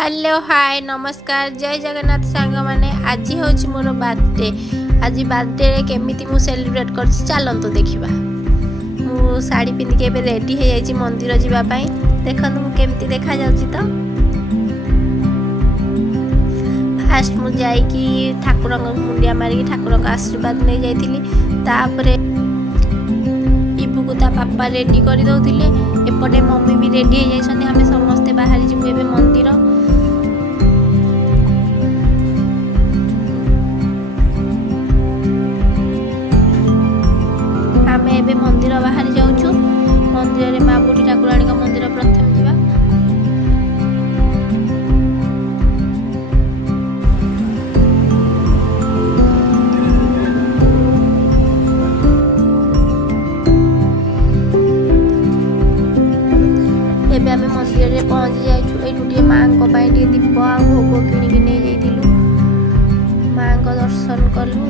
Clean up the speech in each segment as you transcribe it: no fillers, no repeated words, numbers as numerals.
Hello hi नमस्कार जय जगन्नाथ सांग माने आज हूँ मोर बर्थडे। आज बर्थडे केमिति मु सेलिब्रेट कर चलतु देखा। मु शाढ़ी पिंधिक रेडी हो जाइए मंदिर जावाई। देखो मु केमती देखा जाउची तो फास्ट मु जाइकी ठाकुर मुंडिया मारिकी ठाकुर आशीर्वाद नहीं जाइली। तापरे इबू को ता पापा रेडी कर दौले। एपटे मम्मी भी रेडी हो जाइछन्ती। आमे समस्ते बाहर जीवु एबे मंदिर। आमे एबे मंदिर बाहर जाउछु। मंदिर रे माँ बुढ़ी ठाकुराणी का मंदिर प्रथम जीवा। एबे आमे मंदिर रे पहुंच जाइछु। एठु टे माँ को पाई टे दीप आ भोग किनि कि नै जाइथिलु। माँ को दर्शन कलु।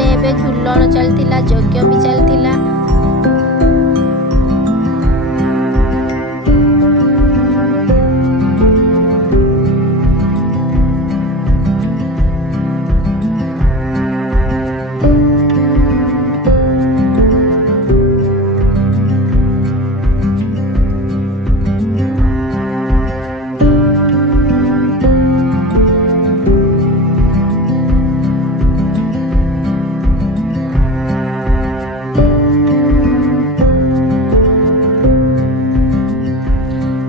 एबे झुलन चलतिला, यज्ञ भी चलतिला।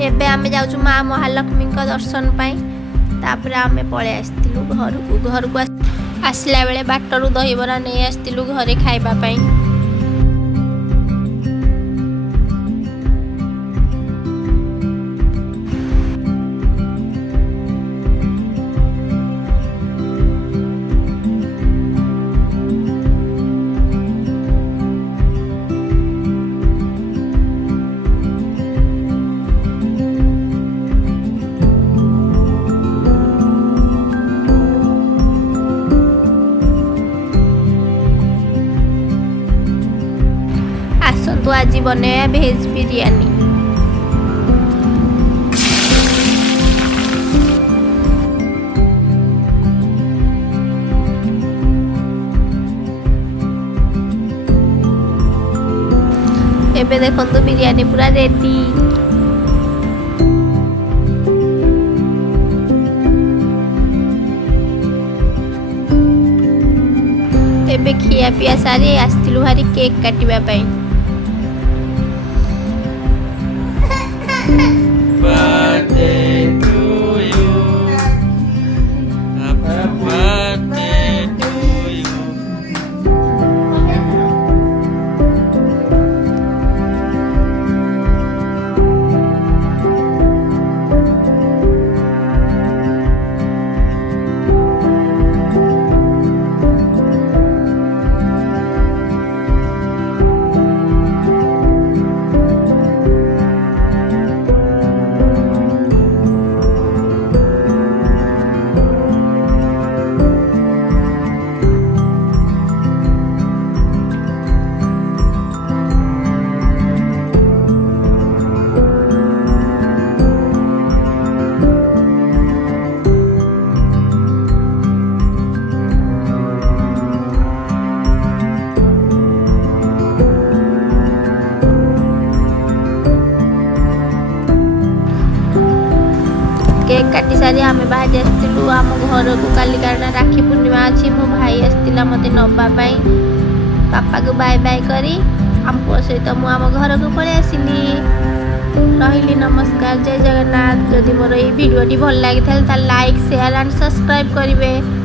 एबे आमे जाउछु माँ महालक्ष्मी का दर्शन पाई। तापर आमे पळे आस्तिलु घर को आसला बेले बाटरू दहीबरा नहीं आस्तिलु घरे खाइबा पाई। तो आज बनाया भेज बिरयानी। एबे देखंतु बिरयानी पूरा रेडी। एबे खिया पिया सारी आस्तिलु भारी केक काटिबा पाई। Birthday to you. Happy birthday to you. काटी सारी आम बाहरी आसलु आम घर को काली कारण राखी पूर्णिमा अच्छी मो भाई आसला मत नापी बापा को बाय बाय करी आम पुओ सहित मुझे आम घर को पलि आसली रही। नमस्कार, जय जगन्नाथ। जदि मोर ये भिडियोटी भल लगी था लाइक शेयर एंड सब्सक्राइब करेंगे।